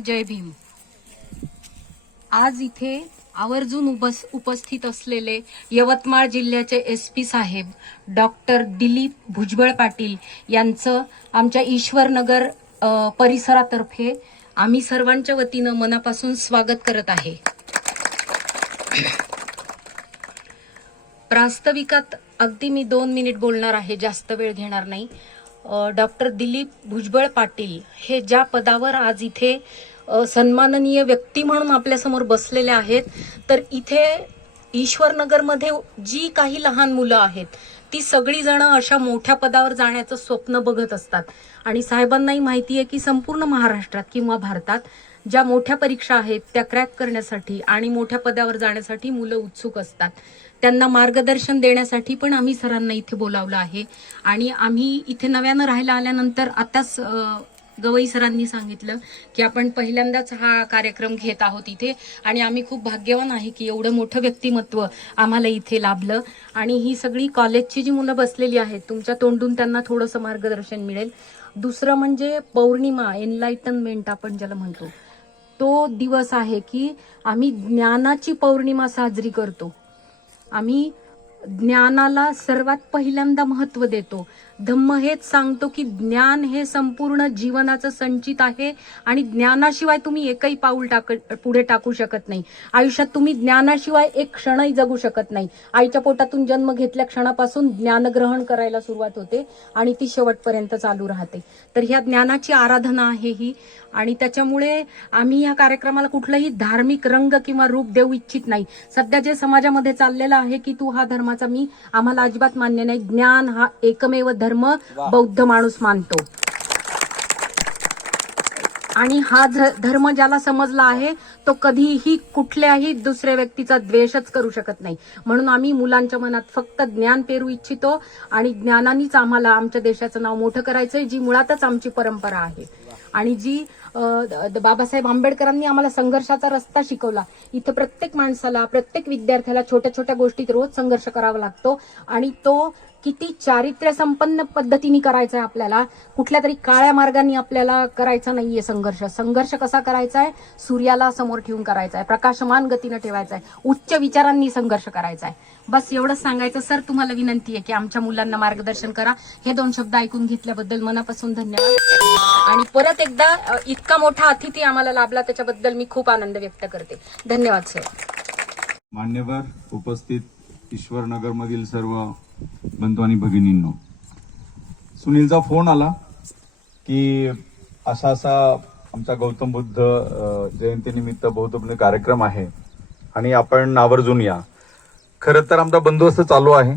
जय भीम। आज इथे आवर्जून उपस्थित असलेले यवतमाळ जिल्ह्याचे SP साहेब डॉक्टर दिलीप भुजबळ पाटील यांचं आमच्या ईश्वरनगर परिसरातर्फे आम्ही सर्वांच्या वतीनं मनापासून स्वागत करत आहे। प्रास्ताविकात अगदी मी 2 मिनिट बोलणार आहे, जास्त वेळ घेणार नाही। डॉक्टर दिलीप भुजबळ पाटील हे ज्या पदावर आज इथे सन्माननीय व्यक्ती म्हणून आपल्यासमोर बसलेले आहेत, तर इथे ईश्वरनगरमध्ये जी काही लहान मुलं आहेत ती सगळी जण अशा मोठ्या पदावर जाण्याचं स्वप्न बघत असतात। आणि साहेबांनाही माहिती आहे की संपूर्ण महाराष्ट्रात किंवा भारतात ज्या मोठ्या परीक्षा आहेत त्या क्रॅक करण्यासाठी आणि मोठ्या पदावर जाण्यासाठी मुलं उत्सुक असतात। त्यांना मार्गदर्शन देण्यासाठी पण आम्ही सरांना इथे बोलावलं आहे। आणि आम्ही इथे नव्यानं राहायला आल्यानंतर आताच गवई सरांनी सांगितलं की आपण पहिल्यांदाच हा कार्यक्रम घेत आहोत इथे, आणि आम्ही खूप भाग्यवान आहे की एवढं मोठं व्यक्तिमत्व आम्हाला इथे लाभलं। आणि ही सगळी कॉलेजची जी मुलं बसलेली आहेत, तुमच्या तोंडून त्यांना थोडंसं मार्गदर्शन मिळेल। दुसरं म्हणजे पौर्णिमा, एनलाइटनमेंट आपण ज्याला म्हणतो, तो दिवस आहे की आम्ही ज्ञानाची पौर्णिमा साजरी करतो। आम्ही ज्ञानाला सर्वात पहिल्यांदा महत्व देतो। धम्म हेच सांगतो की ज्ञान हे संपूर्ण जीवनाचं संचित आहे आणि ज्ञानाशिवाय तुम्ही एकही पाऊल पुढे टाकू शकत नाही। आयुष्यात तुम्ही ज्ञानाशिवाय एक क्षणही जगू शकत नाही। आईच्या पोटातून जन्म घेतल्या क्षणापासून ज्ञानग्रहण करायला सुरुवात होते आणि ती शेवटपर्यंत चालू राहते। तर ह्या ज्ञानाची आराधना आहे ही, आणि त्याच्यामुळे आम्ही या कार्यक्रमाला कुठलंही धार्मिक रंग किंवा रूप देऊ इच्छित नाही। सध्या जे समाजामध्ये चाललेलं आहे की तू हा धर्माचा, आम्हाला अजिबात मान्य नाही। ज्ञान हा एकमेव धर्म बौद्ध माणूस मानतो, आणि हा धर्म ज्याला समजला आहे तो कधीही कुठल्याही दुसऱ्या व्यक्तीचा द्वेषच करू शकत नाही। म्हणून आम्ही मुलांच्या मनात फक्त ज्ञान पेरू इच्छितो, आणि ज्ञानानेच आम्हाला आमच्या देशाचं नाव मोठं करायचंय, जी मुळातच आमची परंपरा आहे। आणि जी बाबासाहेब आंबेडकरांनी आम्हाला संघर्षाचा रस्ता शिकवला। इथं प्रत्येक माणसाला, प्रत्येक विद्यार्थ्याला छोट्या छोट्या गोष्टीत रोज संघर्ष करावा लागतो, आणि तो किती चारित्र्य संपन्न पद्धतीने करायचा आहे आपल्याला, कुठल्या तरी काळ्या मार्गाने आपल्याला करायचा नाहीये संघर्ष। संघर्ष कसा करायचा आहे? सूर्याला समोर ठेवून करायचा आहे, प्रकाशमान गतीने ठेवायचा आहे, उच्च विचारांनी संघर्ष करायचा आहे। बस एवढंच सांगायचं। सर, तुम्हाला विनंती आहे की आमच्या मुलांना मार्गदर्शन करा। हे 2 शब्द ऐकून घेतल्याबद्दल मनापासून धन्यवाद, आणि परत एकदा इतका मोठा अतिथी आम्हाला लाभला त्याच्याबद्दल मी खूप आनंद व्यक्त करते। धन्यवाद सर। मान्यवर उपस्थित ईश्वरनगर मधील सर्व बंधू आणि भगिनींनो, सुनीलचा फोन आला की असा आमचा गौतम बुद्ध जयंतीनिमित्त बौद्धपूर्ण कार्यक्रम आहे आणि आपण आवर्जून या। खरं तर आमचा बंदोबस्त चालू आहे,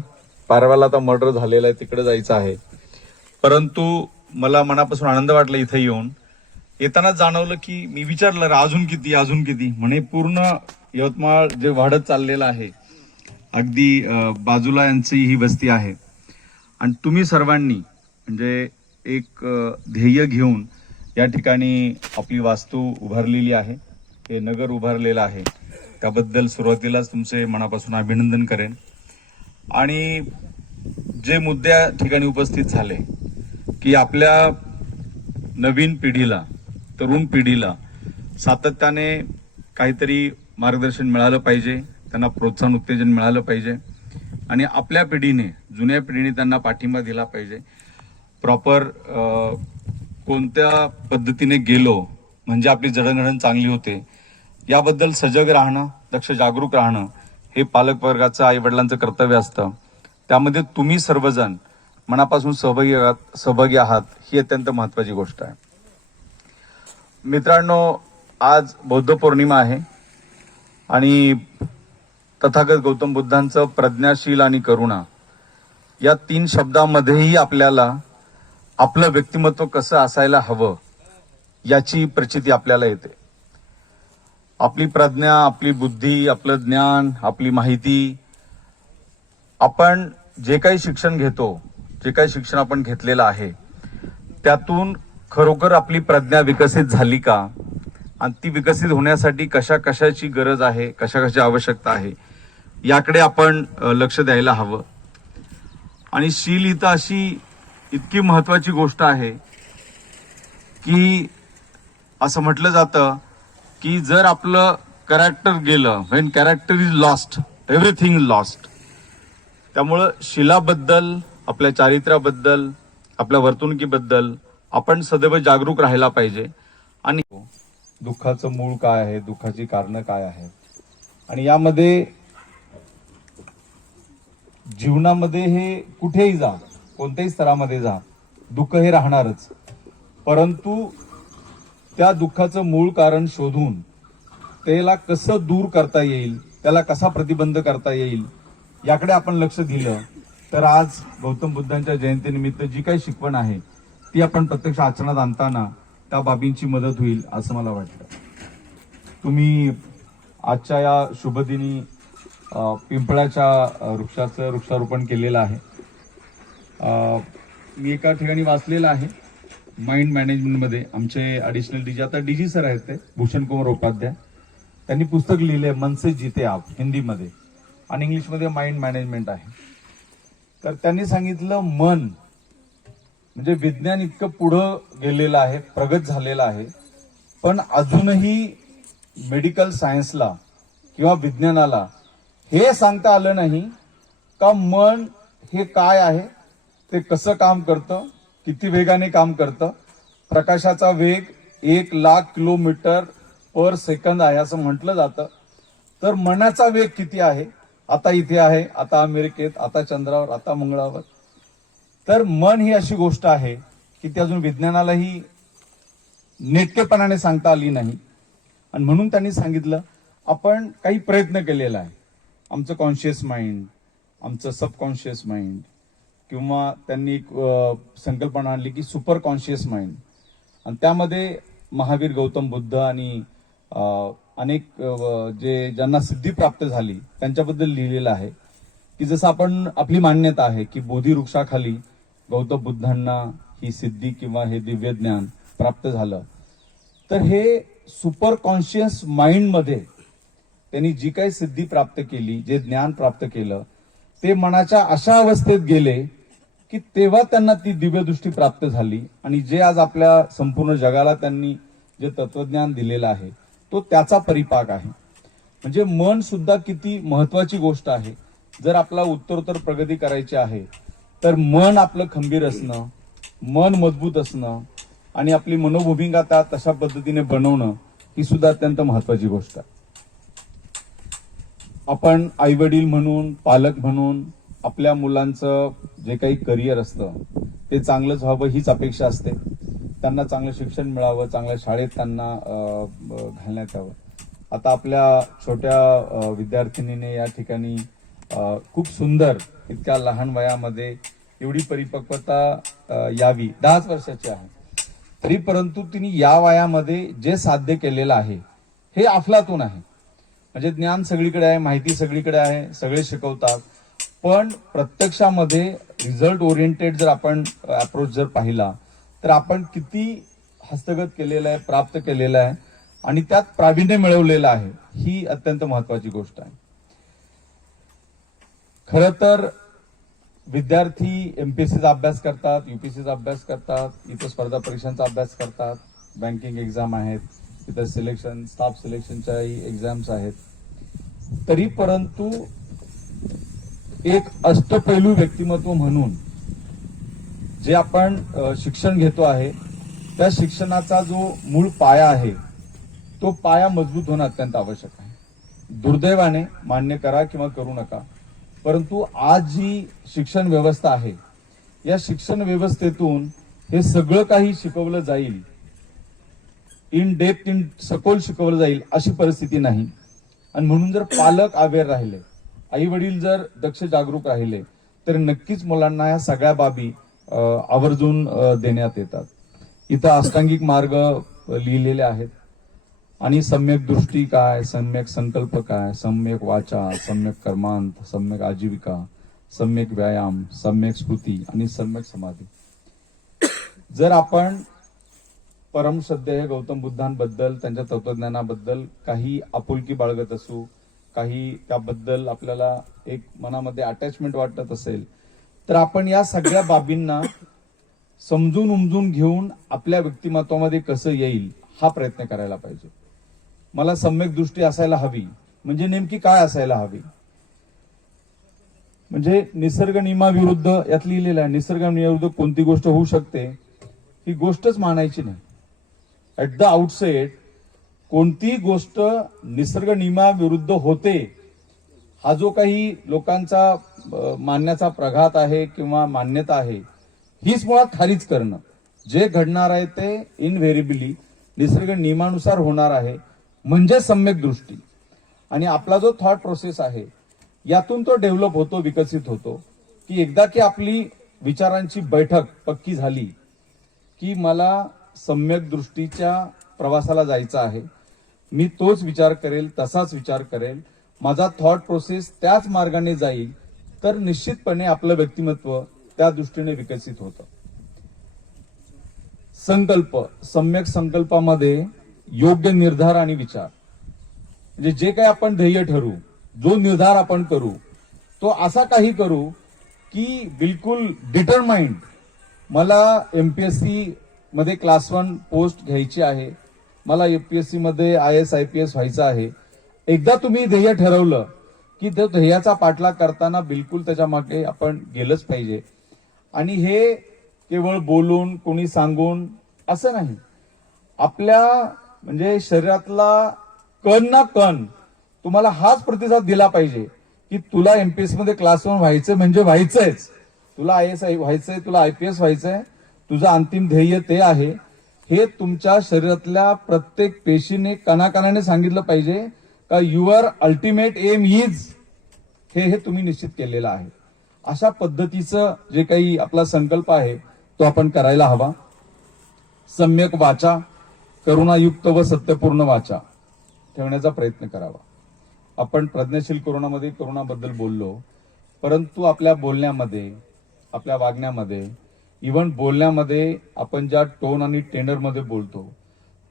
पारवाला आता मर्डर झालेला आहे, तिकडे जायचं आहे। परंतु मला मनापासून आनंद वाटला इथे येऊन। येताना जाणवलं की मी विचारलं अजून किती म्हणे पूर्ण यवतमाळ जे वाढत चाललेलं आहे, अगदी बाजूला यांची ही वस्ती आहे, आणि तुम्ही सर्वांनी म्हणजे एक ध्येय घेऊन या ठिकाणी आपली वास्तू उभारलेली आहे, हे नगर उभारलेलं आहे, त्याबद्दल सुरुवातीलाच तुमचे मनापासून अभिनंदन करेन। आणि जे मुद्द्या ठिकाणी उपस्थित झाले की आपल्या नवीन पिढीला, तरुण पिढीला सातत्याने काहीतरी मार्गदर्शन मिळालं पाहिजे, त्यांना प्रोत्साहन उत्तेजन मिळालं पाहिजे, आणि आपल्या पिढीने, जुन्या पिढीने त्यांना पाठिंबा दिला पाहिजे। प्रॉपर कोणत्या पद्धतीने गेलो म्हणजे आपली जडणघडण चांगली होते, याबद्दल सजग राहणं, दक्ष जागरूक राहणं हे पालकवर्गाचं, आई वडिलांचं कर्तव्य असतं। त्यामध्ये तुम्ही सर्वजण मनापासून सहभागी आहात ही अत्यंत महत्वाची गोष्ट आहे। मित्रांनो, आज बौद्ध पौर्णिमा आहे आणि तथागत गौतम बुद्धांचं प्रज्ञाशील आणि करुणा या 3 शब्दामध्येही आपल्याला आपलं व्यक्तिमत्व कसं असायला हवं याची प्रचिती आपल्याला येते. आपली प्रज्ञा, आपली बुद्धी, आपलं ज्ञान, आपली माहिती, आपण जे काही शिक्षण घेतो, जे काही शिक्षण आपण घेतलेलं आहे त्यातून खरोखर आपली प्रज्ञा विकसित झाली का, आणि ती विकसित होण्यासाठी कशा कशाची गरज आहे, कशा कशाची आवश्यकता आहे याकडे आपण लक्ष द्यायला हवं. आणि शील ही तर अशी इतकी महत्वाची गोष्ट आहे की असं म्हटलं जातं की जर आपलं कॅरेक्टर गेलं, when character is lost everything is lost. त्यामुळं शीलाबद्दल, आपल्या चारित्र्याबद्दल, आपल्या वर्तणुकीबद्दल आपण सदैव जागरूक राहायला पाहिजे. आणि दुःखाचं मूळ काय आहे, दुःखाची कारणं काय आहेत, आणि यामध्ये जीवनामध्ये हे कुठेही जा, कोणत्याही स्तरामध्ये जा, दुःख हे राहणारच. परंतु त्या दुःखाचं मूळ कारण शोधून त्याला कसं दूर करता येईल, त्याला कसा प्रतिबंध करता येईल याकडे आपण लक्ष दिलं तर आज गौतम बुद्धांच्या जयंतीनिमित्त जी काही शिकवण आहे ती आपण प्रत्यक्ष आचरणात आणताना त्या बाबींची मदत होईल असं मला वाटतं. तुम्ही आजच्या या शुभदिनी पिंपळाच्या वृक्षाचं वृक्षारोपण केलेलं आहे. मी एका ठिकाणी वाचलेलं आहे, माइंड मॅनेजमेंटमध्ये आमचे ॲडिशनल डीजी, आता डीजी सर आहेत ते भूषण कुमार उपाध्याय, त्यांनी पुस्तक लिहिले मन से जीते आप, हिंदीमध्ये, आणि इंग्लिशमध्ये माइंड मॅनेजमेंट आहे. तर त्यांनी सांगितलं मन म्हणजे विज्ञान इतकं पुढं गेलेलं आहे, प्रगत झालेलं आहे, पण अजूनही मेडिकल सायन्सला किंवा विज्ञानाला हे सांगता आलं नाही का मन हे काय आहे, ते कसं काम करतं, किती वेगाने काम करतं. प्रकाशाचा वेग 1,00,000 किलोमीटर पर सेकंद आहे असं म्हटलं जातं. तर मनाचा वेग किती आहे, आता इथे आहे, आता अमेरिकेत, आता चंद्रावर, आता मंगळावर. तर मन ही अशी गोष्ट आहे की ती अजून विज्ञानालाही नेटकेपणाने सांगता आली नाही. आणि म्हणून त्यांनी सांगितलं आपण काही प्रयत्न केलेला आहे. आमचं कॉन्शियस माइंड, आमचं सबकॉन्शियस माइंड, किंवा त्यांनी एक संकल्पना आणली की सुपर कॉन्शियस माइंड, आणि त्यामध्ये महावीर गौतम बुद्ध आणि अनेक जे ज्यांना सिद्धी प्राप्त झाली त्यांच्याबद्दल लिहिलेलं आहे की जसं आपण आपली मान्यता आहे की बोधी वृक्षाखाली गौतम बुद्धांना ही सिद्धी किंवा हे दिव्य ज्ञान प्राप्त झालं. तर हे सुपर कॉन्शियस माइंडमध्ये त्यांनी जी काही सिद्धी प्राप्त केली, जे ज्ञान प्राप्त केलं, ते मनाच्या अशा अवस्थेत गेले की तेव्हा त्यांना ती दिव्यदृष्टी प्राप्त झाली. आणि जे आज आपल्या संपूर्ण जगाला त्यांनी जे तत्वज्ञान दिलेलं आहे तो त्याचा परिपाक आहे. म्हणजे मन सुद्धा किती महत्वाची गोष्ट आहे. जर आपला उत्तरोत्तर प्रगती करायची आहे तर मन आपलं खंबीर असणं, मन मजबूत असणं आणि आपली मनोभूमिका तशा पद्धतीने बनवणं ही सुद्धा अत्यंत महत्वाची गोष्ट आहे. आपण आई वडील म्हणून, पालक म्हणून आपल्या मुलांचं जे काही करिअर असतं ते चांगलंच व्हावं हीच अपेक्षा असते. त्यांना चांगलं शिक्षण मिळावं, चांगल्या शाळेत त्यांना घालण्यात यावं. आता आपल्या छोट्या विद्यार्थिनीने या ठिकाणी खूप सुंदर इतक्या लहान वयामध्ये एवढी परिपक्वता यावी, 10 वर्षाची आहे तरी, परंतु तिने या वयामध्ये जे साध्य केलेलं आहे हे अफलातून आहे. म्हणजे ज्ञान सगळीकडे आहे, माहिती सगळीकडे आहे, सगळे शिकवतात, पण प्रत्यक्षामध्ये रिझल्ट ओरिएंटेड जर आपण अप्रोच जर पाहिला तर आपण किती हस्तगत केलेलं आहे, प्राप्त केलेलं आहे आणि त्यात प्रावीण्य मिळवलेलं आहे, ही अत्यंत महत्वाची गोष्ट आहे. खरं तर विद्यार्थी एमपीएससीचा अभ्यास करतात, यूपीएससीचा अभ्यास करतात, इतर स्पर्धा परीक्षांचा अभ्यास करतात, बँकिंग एक्झाम आहेत, इतर सिलेक्शन, स्टाफ सिलेक्शनच्याही एक्झाम्स आहेत, तरी परंतु एक अष्टपैलू व्यक्तिमत्व म्हणून जे आपण शिक्षण घेतो आहे त्या शिक्षणाचा जो मूळ पाया आहे तो पाया मजबूत होणं अत्यंत आवश्यक आहे. दुर्दैवाने मान्य करा किंवा करू नका, परंतु आज जी शिक्षण व्यवस्था आहे या शिक्षण व्यवस्थेतून हे सगळं काही शिकवलं जाईल इन डेप्थ इन सखोल शिकवलं जाईल अशी परिस्थिती नाही. आणि म्हणून जर पालक अवेअर राहिले, आई वडील जर दक्ष जागरूक राहिले, तर नक्कीच मुलांना या सगळ्या बाबी आवर्जून देण्यात येतात. इथं अष्टांगिक मार्ग लिहिलेले आहेत आणि सम्यक दृष्टी काय, सम्यक संकल्प काय, सम्यक वाचा, सम्यक कर्मांत, सम्यक आजीविका, सम्यक व्यायाम, सम्यक स्मृती आणि सम्यक समाधी. जर आपण परमश्रद्धेय गौतम बुद्धांबद्दल, त्यांच्या तत्वज्ञानाबद्दल काही आपुलकी बाळगत असू, काही त्याबद्दल आपल्याला एक मनामध्ये अटॅचमेंट वाटत असेल, तर आपण या सगळ्या बाबींना समजून उमजून घेऊन आपल्या व्यक्तिमत्वामध्ये कसं येईल हा प्रयत्न करायला पाहिजे. मला सम्यक दृष्टी असायला हवी म्हणजे नेमकी काय असायला हवी? म्हणजे निसर्ग नियमाविरुद्ध यात लिहिलेलं आहे, निसर्ग नियमाविरुद्ध कोणती गोष्ट होऊ शकते ही गोष्टच मानायची नाही. ऍट द आउटसेट कोणती गोष्ट निसर्ग नियमाविरुद्ध होते हा जो काही लोकांचा मानण्याचा प्रघात आहे किंवा मान्यता आहे, हीच मुळात खारीज करणं. जे घडणार आहे ते इनव्हेरिबली निसर्ग नियमानुसार होणार आहे म्हणजे सम्यक दृष्टी. आणि आपला जो थॉट प्रोसेस आहे यातून तो डेव्हलप होतो, विकसित होतो, की एकदा की आपली विचारांची बैठक पक्की झाली की मला सम्यक दृष्टीच्या प्रवासाला जायचं आहे, मी तोच विचार करेल, तसाच विचार करेल, माझा थॉट प्रोसेस त्याच मार्गाने जाईल, तर निश्चितपणे आपलं व्यक्तिमत्व त्या दृष्टीने विकसित होतं. संकल्प, सम्यक संकल्पामध्ये योग्य निर्धार आणि विचार, म्हणजे जे काही आपण ध्येय ठरवू, जो निर्धार आपण करू, तो असा काही करू की बिलकुल डिटरमाइंड मला एमपीएससी मध्ये क्लास 1 पोस्ट घ्यायची आहे, मला एमपीएससी मध्ये IAS IPS व्हायचं आहे. एकदा तुम्ही ध्येय ठरवलं की त्या ध्येयाचा पाठलाग करताना बिलकुल त्याच्या मागे आपण गेलंच पाहिजे. आणि हे केवळ बोलून कोणी सांगून असं नाही, आपल्या म्हणजे शरीरातला कण ना कण तुम्हाला हाच प्रतिसाद दिला पाहिजे की तुला एमपीएससी मध्ये क्लास 1 व्हायचं म्हणजे व्हायचंच, तुला IAS व्हायचंय, तुला IPS व्हायचंय, तुझं अंतिम ध्येय ते आहे. हे तुमच्या शरीरातल्या प्रत्येक पेशीने कणाकणाने सांगितलं पाहिजे का युअर अल्टिमेट एम इज, हे तुम्ही निश्चित केलेलं आहे. अशा पद्धतीचं जे काही आपला संकल्प आहे तो आपण करायला हवा. सम्यक वाचा, करुणायुक्त व सत्यपूर्ण वाचा ठेवण्याचा प्रयत्न करावा. आपण प्रज्ञाशील कोरोनामध्ये कोरोनाबद्दल बोललो, परंतु आपल्या बोलण्यामध्ये, आपल्या वागण्यामध्ये, इव्हन बोलण्यामध्ये आपण ज्या टोन आणि टेंडरमध्ये बोलतो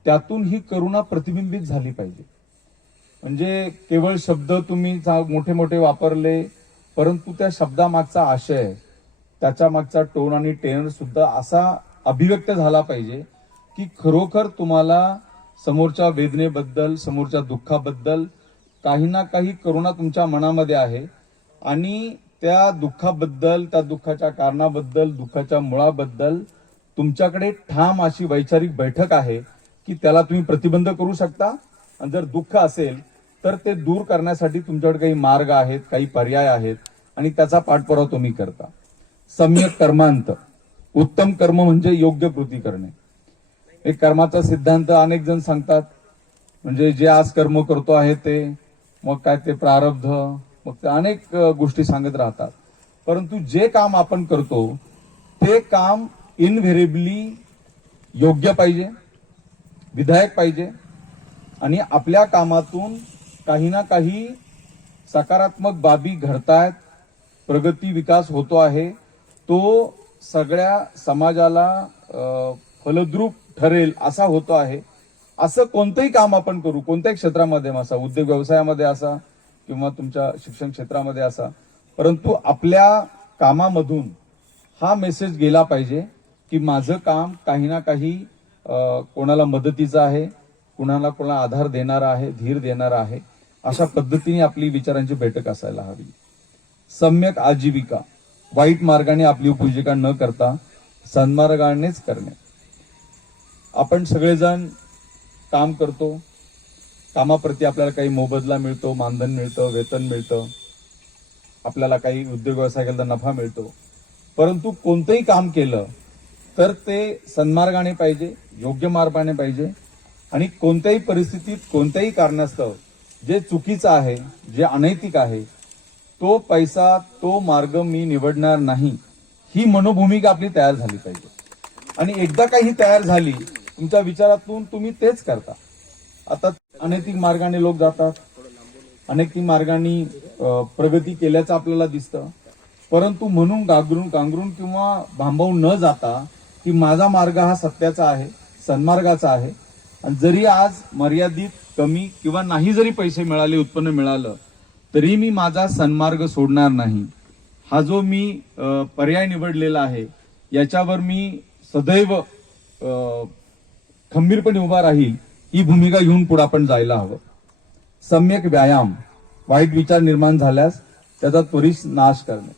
त्यातून ही करुणा प्रतिबिंबित झाली पाहिजे. म्हणजे केवळ शब्द तुम्ही मोठे मोठे वापरले, परंतु त्या शब्दामागचा आशय, त्याच्या मागचा टोन आणि टेनर सुद्धा असा अभिव्यक्त झाला पाहिजे की खरोखर तुम्हाला समोरच्या वेदनेबद्दल, समोरच्या दुःखाबद्दल काही ना काही करुणा तुमच्या मनामध्ये आहे आणि त्या दुःखाबद्दल, त्या दुःखाच्या कारणाबद्दल, दुःखाच्या मुळाबद्दल तुमच्याकडे ठाम अशी वैचारिक बैठक आहे की त्याला तुम्ही प्रतिबंध करू शकता. आणि जर दुःख असेल तर ते दूर करण्यासाठी तुमच्याकडे काही मार्ग आहेत, काही पर्याय आहेत आणि त्याचा पाठपुरावा तुम्ही करता. सम्यक कर्मांत, उत्तम कर्म म्हणजे योग्य कृती करणे. एक कर्माचा सिद्धांत अनेक जण सांगतात, म्हणजे जे आज कर्म करतो आहे ते, मग काय ते प्रारब्ध, मग ते अनेक गोष्टी सांगत राहतात. परंतु जे काम आपण करतो ते काम इनव्हेरिबली योग्य पाहिजे, विधायक पाहिजे आणि आपल्या कामातून काही ना काही सकारात्मक बाबी घडतायत, प्रगती विकास होतो आहे, तो सगळ्या समाजाला फलद्रूप ठरेल असा होतो आहे. असं कोणतंही काम आपण करू, कोणत्याही क्षेत्रामध्ये असा, उद्योग व्यवसायामध्ये असा किंवा तुमच्या शिक्षण क्षेत्रामध्ये असा, परंतु आपल्या कामामधून हा मेसेज गेला पाहिजे की माझं काम काही ना काही कोणाला मदतीचं आहे, कोणाला आधार देणारा आहे, धीर देणारा आहे. अशा पद्धतीने आपली विचारांची बैठक असायला हवी. सम्यक आजीविका, वाईट मार्गाने आपली उपजीविका न करता सन्मार्गानेच करणे. आपण सगळेजण काम करतो, कामाप्रती आपल्याला काही मोबदला मिळतो, मानधन मिळतं, वेतन मिळतं, आपल्याला काही उद्योग व्यवसाय केला तर नफा मिळतो. परंतु कोणतंही काम केलं तर ते सन्मार्गाने पाहिजे, योग्य मार्गाने पाहिजे आणि कोणत्याही परिस्थितीत कोणत्याही कारणास्तव जे चुकीचं आहे, जे अनैतिक आहे, तो पैसा, तो मार्ग मी निवडणार नाही, ही मनोभूमिका आपली तयार झाली पाहिजे. आणि एकदा का ही तयार झाली, तुमच्या विचारातून तुम्ही तेच करता. आता अनैतिक मार्गाने लोक जातात, अनैतिक मार्गाने प्रगती केल्याचं आपल्याला दिसतं, परंतु म्हणून गांगरून किंवा भांबावून न जाता की माझा मार्ग हा सत्याचा आहे, सन्मार्गाचा आहे, आणि जरी आज मर्यादित कमी किंवा नाही जरी पैसे मिळाले, उत्पन्न मिळालं, तरी मी माझा सन्मार्ग सोडणार नाही. हा जो मी पर्याय निवडलेला आहे, याच्यावर मी सदैव खंबीरपणे उभा राहील, ही भूमिका घेऊन पुढे आपण जायला हवं. सम्यक व्यायाम, वाईट विचार निर्माण झाल्यास त्याचा त्वरित नाश करणे.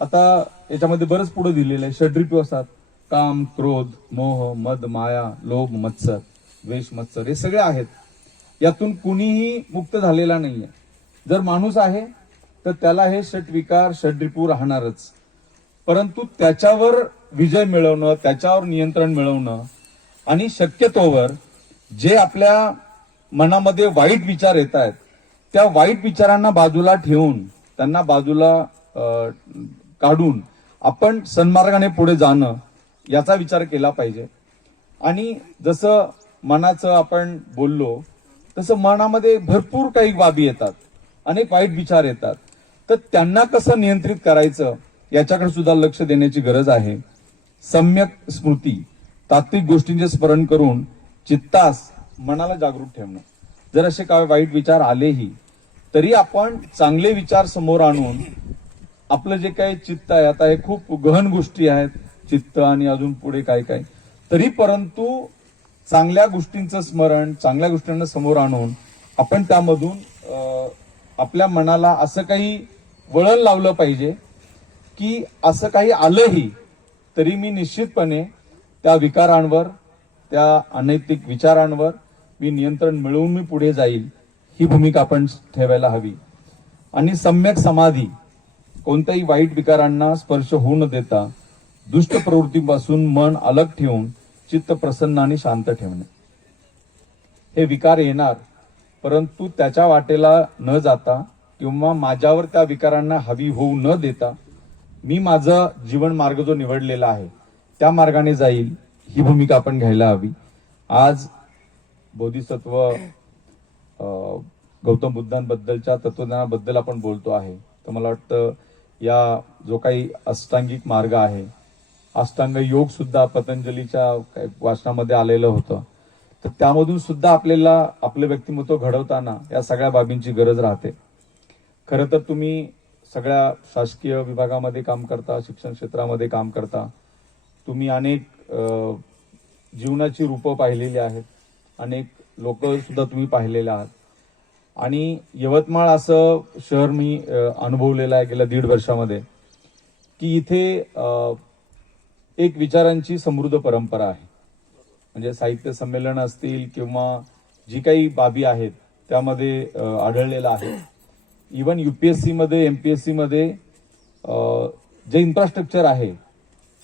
आता याच्यामध्ये बरंच पुढे दिलेलं आहे. षड्रिपू असतात: काम, क्रोध, मोह, मद, माया, लोभ, मत्सर, द्वेष, मत्सर, हे सगळे आहेत. यातून कुणीही मुक्त झालेला नाहीये. जर माणूस आहे तर त्याला हे षटविकार, षड्रिपू राहणारच. परंतु त्याच्यावर विजय मिळवणं, त्याच्यावर नियंत्रण मिळवणं, आणि शक्यतोवर जे आपल्या मनामध्ये वाईट विचार येत आहेत, त्या वाईट विचारांना बाजूला ठेवून, त्यांना बाजूला काढून आपण सन्मार्गाने पुढे जाणं, याचा विचार केला पाहिजे. आणि जसं मनाचं आपण बोललो, तसं मनामध्ये भरपूर काही बाबी येतात, अनेक वाईट विचार येतात. तर त्यांना कसं नियंत्रित करायचं, याच्याकडे सुद्धा लक्ष देण्याची गरज आहे. सम्यक स्मृती, तात्विक गोष्टींचे स्मरण करून चित्तास, मनाला जागृत ठेवणं. जर असे काही वाईट विचार आलेही तरी आपण चांगले विचार समोर आणून आपलं जे काही चित्त आहे, आता हे खूप गहन गोष्टी आहेत, चित्त आणि अजून पुढे काय काय, तरी परंतु चांगल्या गोष्टींचं स्मरण, चांगल्या गोष्टींना समोर आणून आपण त्यामधून आपल्या मनाला असं काही वळण लावलं पाहिजे की असं काही आलंही तरी मी निश्चितपणे त्या विकारांवर, त्या अनैतिक विचारांवर मी नियंत्रण मिळवून मी पुढे जाईल, ही भूमिका आपण ठेवायला हवी. आणि सम्यक समाधी, कोणत्याही वाईट विकारांना स्पर्श होऊ न देता दुष्ट प्रवृत्तीपासून मन अलग ठेवून चित्त प्रसन्न आणि शांत ठेवणे. हे विकार येणार, परंतु त्याच्या वाटेला न जाता किंवा माझ्यावर त्या विकारांना हवी होऊ न देता मी माझा जीवन मार्ग जो निवडलेला आहे त्या मार्गाने जाईल, ही भूमिका आपण घ्यायला हवी. आज बोधिसत्व गौतम बुद्धांबद्दलच्या तत्वज्ञानाबद्दल आपण बोलतो आहे, तर मला वाटतं या जो काही अष्टांगिक मार्ग आहे, अष्टांग योग सुद्धा पतंजलीच्या वाचनामध्ये आलेलं होतं, तर त्यामधून सुद्धा आपल्याला आपलं व्यक्तिमत्व घडवताना या सगळ्या बाबींची गरज राहते. खरं तर तुम्ही सगळ्या शासकीय विभागामध्ये काम करता, शिक्षण क्षेत्रामध्ये काम करता, तुम्ही अनेक जीवनाची रूपं पाहिलेली आहेत, अनेक लोक सुद्धा तुम्ही पाहिलेले आहात. आणि यवतमाळ असं शहर मी अनुभवलेलं आहे गेल्या 1.5 वर्षामध्ये, की इथे एक विचारांची समृद्ध परंपरा आहे. म्हणजे साहित्य संमेलन असतील किंवा जी काही बाबी आहेत त्यामध्ये आढळलेलं आहे. इवन UPSC मध्ये, MPSC मध्ये जे इन्फ्रास्ट्रक्चर आहे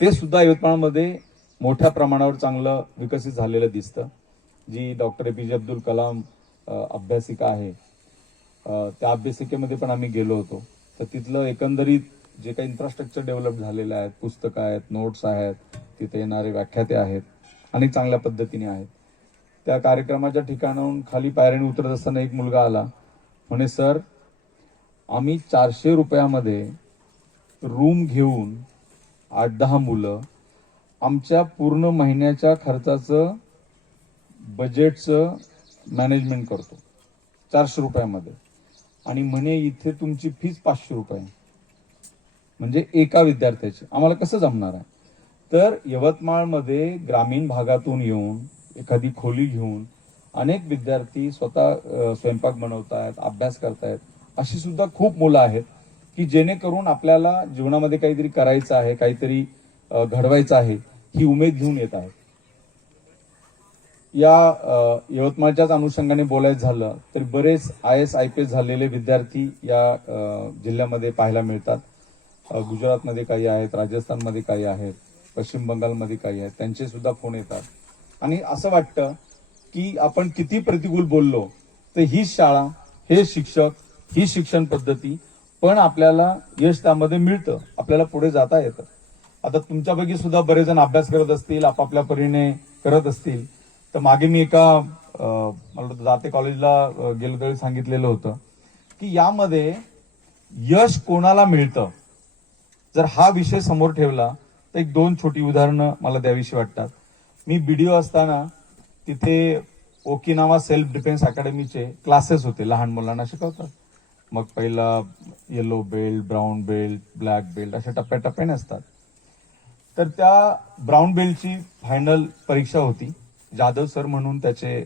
ते सुद्धा यवतमाळमध्ये मोठ्या प्रमाणावर चांगलं विकसित झालेलं दिसतं. जी डॉक्टर APJ अब्दुल कलाम अभ्यासिका आहे, त्या अभ्यासिकेमध्ये पण आम्ही गेलो होतो. तर तिथलं एकंदरीत जे काही इन्फ्रास्ट्रक्चर डेव्हलप झालेलं आहे, पुस्तकं आहेत, नोट्स आहेत, तिथे येणारे व्याख्याते आहेत आणि चांगल्या पद्धतीने आहेत. त्या कार्यक्रमाच्या ठिकाणाहून खाली पायऱ्याने उतरत असताना एक मुलगा आला, म्हणे सर आम्ही 400 रुपयामध्ये रूम घेऊन 8-10 मुलं आमच्या पूर्ण महिन्याच्या खर्चाचं, बजेटचं मॅनेजमेंट करतो 400 रुपयामध्ये, आणि म्हणे इथे तुमची फीस 500 रुपये, म्हणजे एका विद्यार्थ्याची. आम्हाला कसं जमणार आहे? तर यवतमाळमध्ये ग्रामीण भागातून येऊन एखादी खोली घेऊन अनेक विद्यार्थी स्वतः स्वयंपाक बनवतायत, अभ्यास करतायत. अशी सुद्धा खूप मुलं आहेत की जेणेकरून आपल्याला जीवनामध्ये काहीतरी करायचं आहे, काहीतरी घडवायचं आहे, ही उमेद घेऊन येत आहेत. या यवतमाळच्याच अनुषंगाने बोलायचं झालं तर बरेच IAS IPS झालेले विद्यार्थी या जिल्ह्यामध्ये पाहायला मिळतात. गुजरातमध्ये काही आहेत, राजस्थानमध्ये काही आहेत, पश्चिम बंगालमध्ये काही आहेत, त्यांचे सुद्धा फोन येतात. आणि असं वाटतं की आपण किती प्रतिकूल बोललो तर ही शाळा, हे शिक्षक, ही शिक्षण पद्धती, पण आपल्याला यश त्यामध्ये मिळतं, आपल्याला पुढे जाता येतं. आता तुमच्यापैकी सुद्धा बरेच जण अभ्यास करत असतील, आपापल्या परीने करत असतील. तर मागे मी एका मला वाटतं जाते कॉलेजला गेलो त्यावेळी सांगितलेलं होतं की यामध्ये यश कोणाला मिळतं, जर हा विषय समोर ठेवला तर एक दोन छोटी उदाहरणं मला द्यावीशी वाटतात. मी बीडीओ असताना तिथे ओकिनावा सेल्फ डिफेन्स अकॅडमीचे क्लासेस होते, लहान मुलांना शिकवतात. मग पहिला yellow belt, brown belt, black belt अशा टप्प्याटप्प्याने असतात. तर त्या ब्राऊन बेल्टची फायनल परीक्षा होती. जाधव सर म्हणून त्याचे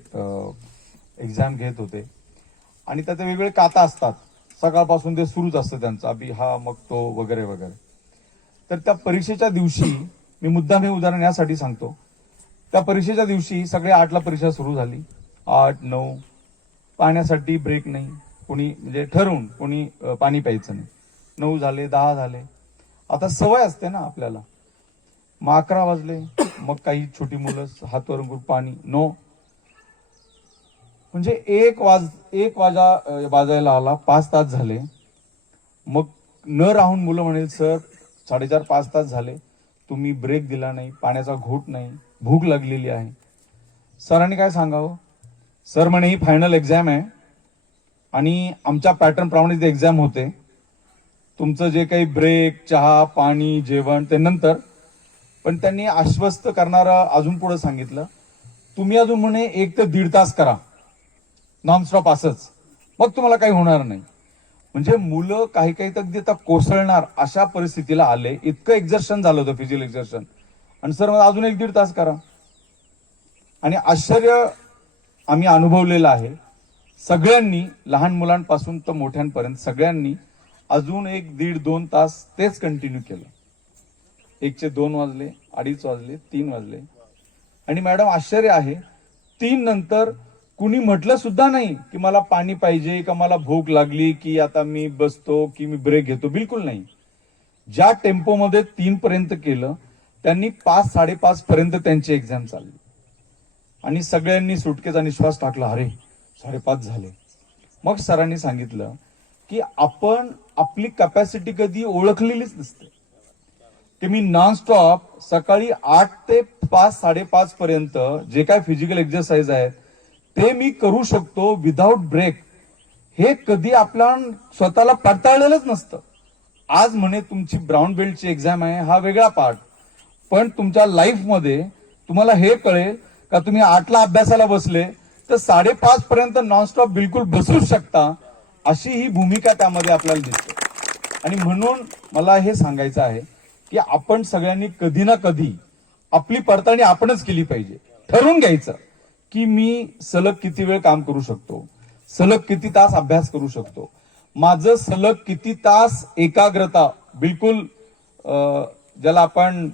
एक्झाम घेत होते आणि त्याचे वेगवेगळे काता असतात. सकाळपासून ते सुरूच असतं त्यांचं, अभि हा मग तो वगैरे वगैरे. तर त्या परीक्षेच्या दिवशी मी मुद्दाम हे उदाहरण यासाठी सांगतो, त्या परीक्षेच्या दिवशी सगळे 8ला परीक्षा सुरू झाली. 8, 9 पाण्यासाठी ब्रेक नाही, कोणी म्हणजे ठरवून कोणी पाणी प्यायचं नाही. 9 झाले, 10 झाले. आता सवय असते ना आपल्याला. मग 11 वाजले, मग काही छोटी मुलं हात वर करून पाणी नो, म्हणजे एक वाजायला आला, 5 तास झाले. मग न राहून मुलं म्हणेल सर 4:30 5 तास झाले, तुम्ही ब्रेक दिला नाही, पाण्याचा घोट नाही, भूक लागलेली आहे. सरांनी काय सांगावं? सर म्हणे ही फायनल एक्झाम आहे आणि आमच्या पॅटर्न प्रमाणे ते एक्झाम होते, तुमचं जे काही ब्रेक, चहा, पाणी, जेवण ते नंतर. पण त्यांनी आश्वस्त करणारं अजून पुढे सांगितलं, तुम्ही अजून म्हणे 1 ते 1.5 तास करा नॉनस्टॉप असंच, मग तुम्हाला काही होणार नाही. म्हणजे मुलं काही काही तर अगदी आता कोसळणार अशा परिस्थितीला आले. इतकं एक्झर्शन झालं होतं, फिजिकल एक्झर्शन. आणि सर मला अजून 1-1.5 तास करा. आणि आश्चर्य आम्ही अनुभवलेलं आहे. सगळ्यांनी, लहान मुलांपासून तर मोठ्यांपर्यंत सगळ्यांनी अजून 1-1.5-2 तास तेच कंटिन्यू केलं. 1चे 2 वाजले, 2:30 वाजले, 3 वाजले. आणि मॅडम आश्चर्य आहे, 3 नंतर कुणी म्हटलं सुद्धा नाही की मला पाणी पाहिजे, का मला भूक लागली, की आता मी बसतो, की मी ब्रेक घेतो. बिलकुल नाही. ज्या टेम्पोमध्ये 3 पर्यंत केलं त्यांनी 5-5:30 पर्यंत त्यांची एक्झाम चालली. आणि सगळ्यांनी सुटकेचा निश्वास टाकला, अरे 5:30 झाले. मग सरांनी सांगितलं की आपण आपली कॅपॅसिटी कधी ओळखलेलीच नसते. की मी नॉनस्टॉप सकाळी 8 ते 5-5:30 पर्यंत जे काय फिजिकल एक्सरसाइज आहेत ते मी करू शकतो विदाउट ब्रेक, हे कधी आपल्या स्वतःला पडताळलेलंच नसतं. आज म्हणे तुमची ब्राऊन बेल्टची एक्झाम आहे, हा वेगळा पार्ट. पण तुमच्या लाईफमध्ये तुम्हाला हे कळेल का तुम्ही 8ला अभ्यासाला बसले तर 5:30 पर्यंत नॉनस्टॉप बिलकुल बसूच शकता, अशी ही भूमिका त्यामध्ये आपल्याला दिसते. आणि म्हणून मला हे सांगायचं आहे की आपण सगळ्यांनी कधी ना कधी आपली पडताळणी आपणच केली पाहिजे. ठरवून घ्यायचं की मी सलग किती वेळ काम करू शकतो, सलग किती तास अभ्यास करू शकतो, माझं सलग किती तास एकाग्रता, बिलकुल ज्याला आपण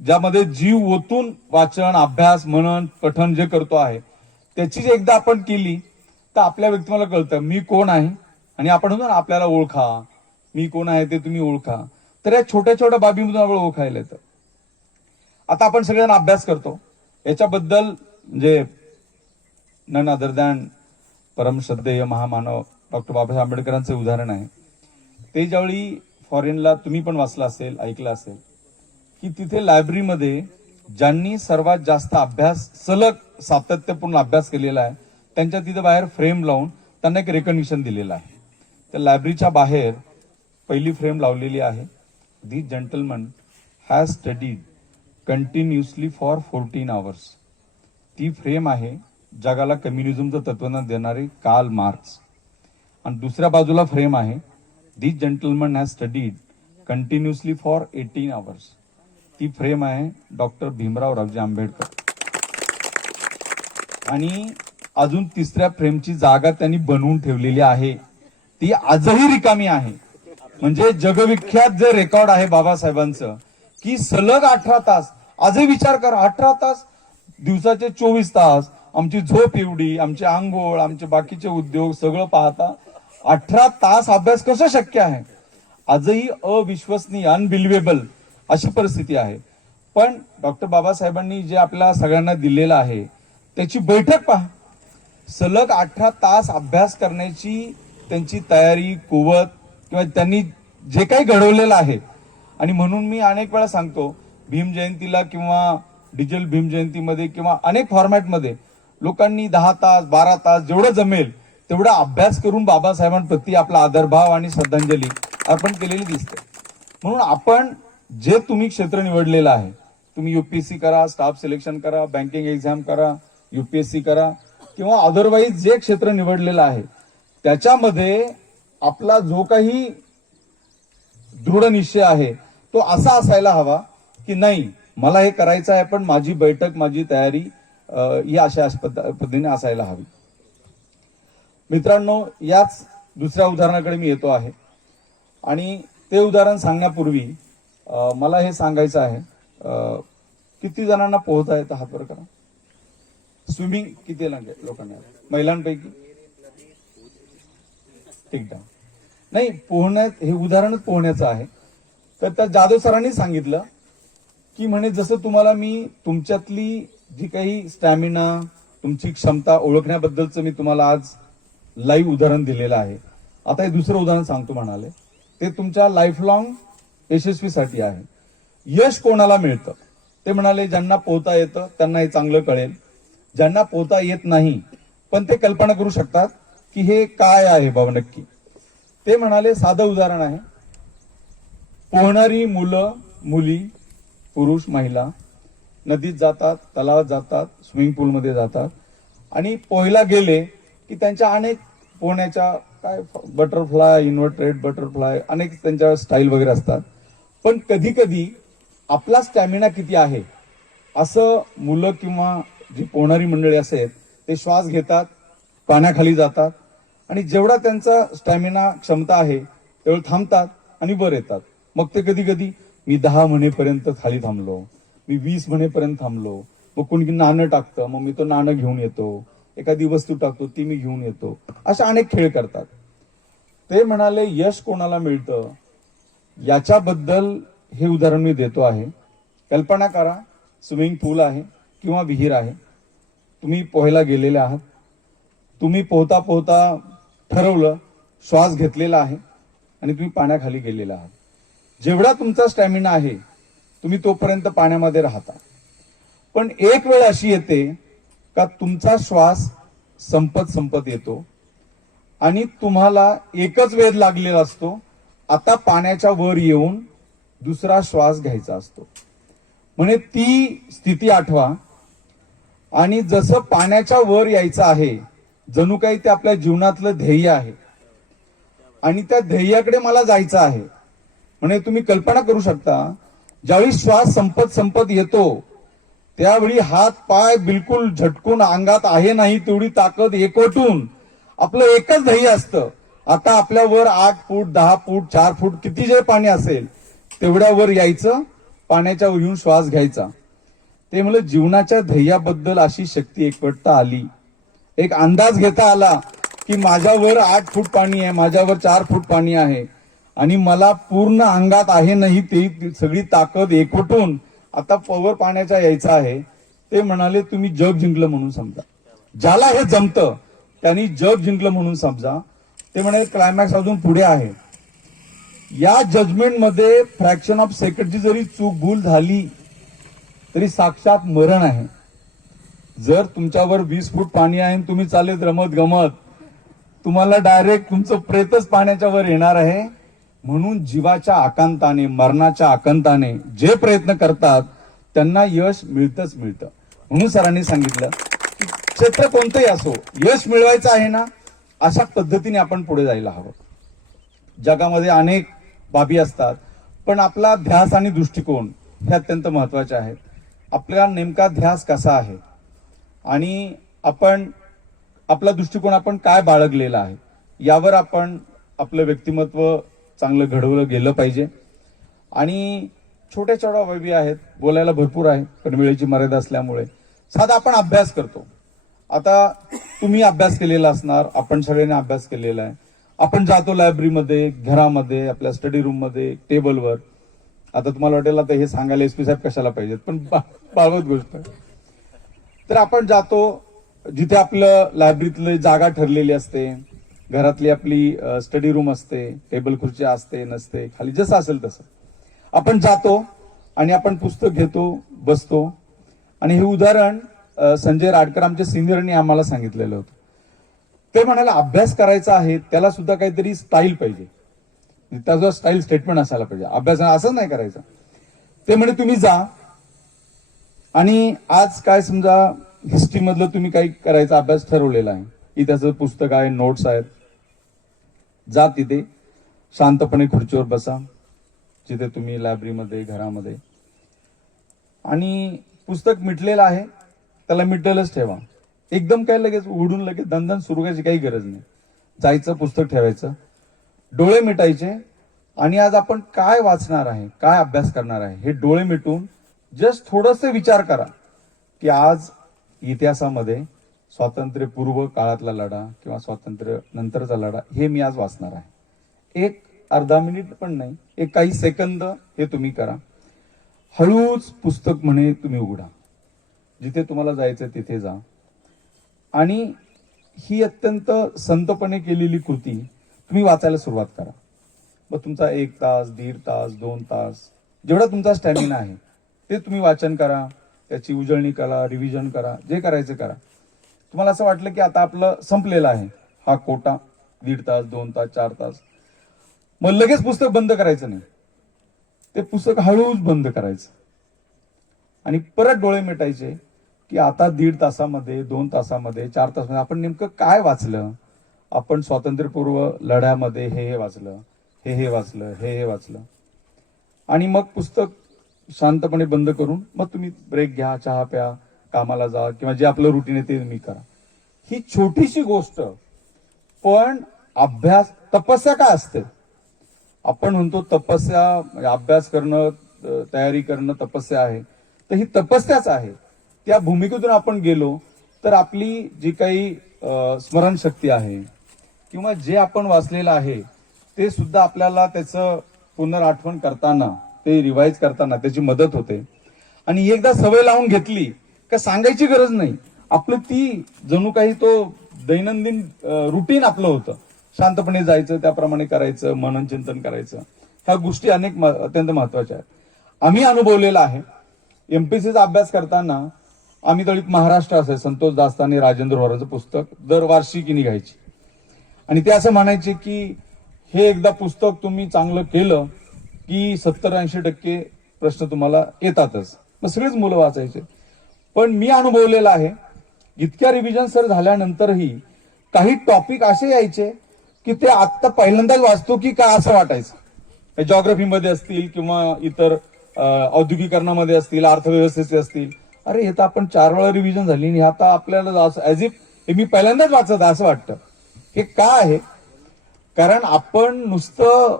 ज्यामध्ये जीव ओतून वाचन, अभ्यास, मनन, पठण जे करतो आहे त्याची जे एकदा आपण केली तर आपल्या व्यक्तिमत्वाला कळतं मी कोण आहे. आणि आपण म्हणतो ना आपल्याला ओळखा, मी कोण आहे ते तुम्ही ओळखा. तर या छोट्या छोट्या बाबीमधून आपण ओळखायला येतं. आता आपण सगळ्यांना अभ्यास करतो, याच्याबद्दल म्हणजे नन अदर दॅन परमश्रद्धेय महामानव डॉक्टर बाबासाहेब आंबेडकरांचे उदाहरण आहे. ते ज्यावेळी फॉरेनला, तुम्ही पण वाचलं असेल, ऐकलं असेल की तिथे लायब्ररीमध्ये ज्यांनी सर्वात जास्त अभ्यास, सलग सातत्यपूर्ण अभ्यास केलेला आहे त्यांच्या तिथे बाहेर फ्रेम लावून त्यांना एक रेकग्निशन दिलेलं आहे. त्या लायब्ररीच्या बाहेर पहिली फ्रेम लावलेली आहे, the gentleman has studied continuously for 14 hours. ती फ्रेम आहे जगाला कम्युनिझमचं तत्वज्ञान देणारे कार्ल मार्क्स. आणि दुसऱ्या बाजूला फ्रेम आहे, the gentleman has studied continuously for 18 hours. ती फ्रेम आहे डॉक्टर भीमराव रावजी आंबेडकर. आणि अजून तिसऱ्या फ्रेमची जागा त्यांनी बनवून ठेवलेली आहे, ती आजही रिकामी आहे. म्हणजे जगविख्यात जे रेकॉर्ड आहे बाबासाहेबांचं की सलग 18 तास, आजही विचार करा, 18 तास, दिवसाचे 24 तास, आमची झोप एवढी, आमचे आंघोळ, आमचे बाकीचे उद्योग सगळं पाहता 18 तास अभ्यास कसं शक्य आहे? आजही अविश्वसनीय, अनबिलिव्हेबल अशी परिस्थिती आहे. पण डॉक्टर बाबासाहेबांनी जे आपल्याला सगळ्यांना दिलेलं आहे त्याची बैठक पहा. सलग 18 तास अभ्यास करण्याची त्यांची तयारी, कुवत किंवा त्यांनी जे काही घडवलेलं आहे. आणि म्हणून मी अनेक वेळा सांगतो, भीम जयंतीला किंवा डिजिटल भीम जयंतीमध्ये किंवा अनेक फॉर्मॅटमध्ये लोकांनी 10 तास 12 तास जेवढं जमेल तेवढा अभ्यास करून बाबासाहेबांप्रती आपला आदरभाव आणि श्रद्धांजली अर्पण केलेली दिसते. म्हणून आपण जे तुम्ही क्षेत्र निवडलेलं आहे, तुम्ही युपीएससी करा, स्टाफ सिलेक्शन करा, बँकिंग एक्झाम करा, युपीएससी करा किंवा अदरवाईज जे क्षेत्र निवडलेलं आहे त्याच्यामध्ये आपला जो काही दृढ निश्चय आहे तो असा असायला हवा की नाही, मला हे करायचं आहे पण माझी बैठक, माझी तयारी ही अशा पद्धतीने असायला हवी. मित्रांनो, याच दुसऱ्या उदाहरणाकडे मी येतो आहे आणि ते उदाहरण सांगण्यापूर्वी मला हे सांगायचं आहे, किती जणांना पोहता येतं हात वर करा. स्विमिंग किती लोकांना, महिलांपैकी ठीक आहे. नाही, पोहण्यात हे उदाहरणच पोहण्याचं आहे. तर त्या जाधव सरांनी सांगितलं की म्हणे जसं तुम्हाला मी तुमच्यातली जी काही स्टॅमिना, तुमची क्षमता ओळखण्याबद्दलचं मी तुम्हाला आज लाईव्ह उदाहरण दिलेलं आहे. आता हे दुसरं उदाहरण सांगतो म्हणाले, ते तुमच्या लाईफ लॉंग यशस्वीसाठी आहे. यश कोणाला मिळतं ते म्हणाले, ज्यांना पोहता येतं त्यांना हे चांगलं कळेल. ज्यांना पोहता येत नाही पण ते कल्पना करू शकतात की हे काय आहे बाबा नक्की. ते म्हणाले, साधं उदाहरण आहे, पोहणारी मुलं, मुली, पुरुष, महिला नदीत जातात, तलावात जातात, स्विमिंग पूलमध्ये जातात आणि पोहायला गेले की त्यांच्या अनेक पोहण्याच्या काय बटरफ्लाय, इन्व्हर्टेड बटरफ्लाय, अनेक त्यांच्या स्टाईल वगैरे असतात. पण कधी कधी आपला स्टॅमिना किती आहे असं मुलं किंवा जी पोहणारी मंडळी असेल ते श्वास घेतात, पाण्याखाली जातात आणि जेवढा त्यांचा स्टॅमिना क्षमता आहे तेवढं थांबतात आणि वर येतात. मग ते कधी कधी मी 10 म्हणेपर्यंत खाली थांबलो, मी 20 म्हणेपर्यंत थांबलो. मग कोणी नाणं टाकतं, मग मी तो नाणं घेऊन येतो, एखादी वस्तू टाकतो ती मी घेऊन येतो, अशा अनेक खेळ करतात. ते म्हणाले, यश कोणाला मिळतं याच्याबद्दल हे उदाहरण मी देतो आहे. कल्पना करा, स्विमिंग पूल आहे किंवा विहीर आहे, तुम्ही पोहायला गेलेले आहात, तुम्ही पोहता पोहता ठरवलं, श्वास घेतलेला आहे आणि तुम्ही पाण्याखाली गेलेला आहात. जेवढा तुमचा स्टॅमिना आहे तुम्ही तोपर्यंत पाण्यामध्ये राहता. पण एक वेळ अशी येते का तुमचा श्वास संपत येतो आणि तुम्हाला एकच वेध लागलेला असतो, आता पाण्याच्या वर येऊन दुसरा श्वास घ्यायचा असतो. म्हणजे ती स्थिती आठवा आणि जसं पाण्याच्या वर यायचं आहे, जणू काही ते आपल्या जीवनातलं ध्येय आहे आणि त्या ध्येयाकडे मला जायचं आहे. म्हणजे तुम्ही कल्पना करू शकता, ज्यावेळी श्वास संपत येतो त्यावेळी हात पाय बिलकुल झटकून अंगात आहे नाही तेवढी ताकद एकवटून आपलं एकच ध्येय असतं, आता आपल्यावर 8 फूट 10 फूट 4 फूट किती जे पाणी असेल तेवढ्या वर यायचं, पाण्याच्या वर येऊन श्वास घ्यायचा. ते म्हणलं, जीवनाच्या ध्येयाबद्दल अशी शक्ती एकवटता आली, एक अंदाज घेता आला की माझ्यावर 8 फूट पाणी आहे, माझ्यावर 4 फूट पाणी आहे आणि मला पूर्ण अंगात आहे नाही ते सगळी ताकद एकवटून आता वर पाण्याच्या यायचं आहे. ते म्हणाले, तुम्ही जग जिंकलं म्हणून समजा. ज्याला हे जमतं त्यांनी जग जिंकलं म्हणून समजा. ते म्हणाले, क्लायमॅक्स अजून पुढे आहे. या जजमेंट मध्ये फ्रॅक्शन ऑफ सेकंडची जरी चूक भूल झाली तरी साक्षात मरण आहे. जर तुमच्यावर 20 फूट पाणी आहे आणि तुम्ही चालत रमत गमत, तुम्हाला डायरेक्ट तुमचं प्रेतच पाण्याच्या वर येणार आहे. म्हणून जीवाच्या आकांताने, मरणाच्या आकांताने जे प्रयत्न करतात त्यांना यश मिळतच मिळतं. म्हणून सरांनी सांगितलं की क्षेत्र कोणतंही असो, यश मिळवायचं आहे ना, अशा पद्धतीने आपण पुढे जायला हवं. जगामध्ये अनेक बाबी असतात पण आपला ध्यास आणि दृष्टिकोन हे अत्यंत महत्वाचे आहेत. आपला नेमका ध्यास कसा आहे आणि आपण आपला दृष्टिकोन आपण काय बाळगलेला आहे यावर आपण आपलं व्यक्तिमत्व चांगलं घडवलं गेलं पाहिजे. आणि छोट्या छोट्या बाबी आहेत, बोलायला भरपूर आहे पण वेळेची मर्यादा असल्यामुळे साधा आपण अभ्यास करतो. आता तुम्ही अभ्यास केलेला असणार, आपण सगळ्यांनी अभ्यास केलेला आहे. आपण जातो लायब्ररीमध्ये, घरामध्ये, आपल्या स्टडी रूम मध्ये, टेबलवर आता तुम्हाला वाटेल आता हे सांगायला एसपी साहेब कशाला पाहिजेत, पण बाबत गोष्ट. तर आपण जातो जिथे आपलं लायब्ररीतली जागा ठरलेली असते, घरातली आपली स्टडी रूम असते, टेबल खुर्ची असते नसते, खाली जसं असेल तसं आपण जातो आणि आपण पुस्तक घेतो, बसतो. आणि हे उदाहरण संजय राडकर आमच्या सिनियरनी आम्हाला सांगितलेलं होतं. ते म्हणाले अभ्यास करायचा आहे त्याला सुद्धा काहीतरी स्टाईल पाहिजे, त्याचा स्टाईल स्टेटमेंट असायला पाहिजे. अभ्यास असं नाही करायचं. ते म्हणे तुम्ही जा आणि आज काय समजा हिस्ट्री मधलं तुम्ही काही करायचा अभ्यास ठरवलेला आहे, इतिहासाचं पुस्तक आहे, नोट्स आहेत, जा तिथे शांतपणे खुर्चीवर बसा जिथे तुम्ही लायब्ररीमध्ये घरामध्ये, आणि पुस्तक मिटलेलं आहे त्याला मिटलेलंच ठेवा. एकदम काय लगेच उडून लगेच दणदण सुरू करायची काही गरज नाही. जायचं, पुस्तक ठेवायचं, डोळे मिटायचे आणि आज आपण काय वाचणार आहे, काय अभ्यास करणार आहे हे डोळे मिटून जस्ट थोडंसं विचार करा की आज इतिहासामध्ये स्वातंत्र्यपूर्व काळातला लढा किंवा स्वातंत्र्य नंतरचा लढा हे मी आज वाचणार आहे. एक अर्धा मिनिट पण नाही, एक काही सेकंद हे तुम्ही करा. हळूच पुस्तक म्हणे तुम्ही उघडा, जिथे तुम्हाला जायचं तिथे जा. आणि ही अत्यंत संतपणे केलेली कृती तुम्ही वाचायला सुरुवात करा. मग तुमचा 1 तास, 1.5 तास, 2 तास जेवढा तुमचा स्टॅमिना आहे ते तुम्ही वाचन करा, त्याची उजळणी करा, रिव्हिजन करा, जे करायचं करा. तुम्हाला असं वाटलं की आता आपलं संपलेलं आहे हा कोटा, 1.5 तास, 2 तास, 4 तास, मग लगेच पुस्तक बंद करायचं नाही. ते पुस्तक हळूच बंद करायचं आणि परत डोळे मिटायचे की आता 1.5 तासामध्ये, 2 तासामध्ये, 4 तासामध्ये आपण नेमकं काय वाचलं. आपण स्वातंत्र्यपूर्व लढ्यामध्ये हे वाचलं, हे वाचलं, हे वाचलं. आणि मग पुस्तक शांतपणे बंद करून मग तुम्ही ब्रेक घ्या, चहा प्या, कामाला जा किंवा जे आपलं रुटीन आहे ते तुम्ही करा. ही छोटीशी गोष्ट पण अभ्यास, तपस्या काय असते. आपण म्हणतो तपस्या म्हणजे अभ्यास करणं, तयारी करणं तपस्या आहे, तर ही तपस्याच आहे. त्या भूमिकेतून आपण गेलो तर आपली जी काही स्मरणशक्ती आहे किंवा जे आपण वाचलेलं आहे ते सुद्धा आपल्याला त्याचं पुनराठवण करताना, ते रिवाइज करताना त्याची मदत होते. आणि एकदा सवय लावून घेतली का सांगायची गरज नाही. आपलं ती जणू काही तो दैनंदिन रुटीन आपलं होतं. शांतपणे जायचं, त्याप्रमाणे करायचं, मनन चिंतन करायचं. ह्या गोष्टी अत्यंत महत्वाच्या आहेत. आम्ही अनुभवलेला आहे. एमपीसीचा अभ्यास करताना आम्ही दलित महाराष्ट्र असे संतोष दास्ताने राजेंद्र होराचं पुस्तक दरवर्षी निघायची आणि ते असं म्हणायचे की हे एकदा पुस्तक तुम्ही चांगलं केलं की 70-80% प्रश्न तुम्हाला येतातच. मग सगळीच मुलं वाचायचे. पण मी अनुभवलेलं आहे इतक्या रिव्हिजन सर झाल्यानंतरही काही टॉपिक असे यायचे की ते आत्ता पहिल्यांदाच वाचतो की काय असं वाटायचं. जॉग्रफीमध्ये असतील किंवा इतर औद्योगिकरणामध्ये असतील, अर्थव्यवस्थेचे असतील. अरे हे तर आपण 4 वेळा रिव्हिजन झाली आणि आता आपल्याला ऍज इफ हे मी पहिल्यांदाच वाचत असं वाटतं. हे का आहे? कारण आपण नुसतं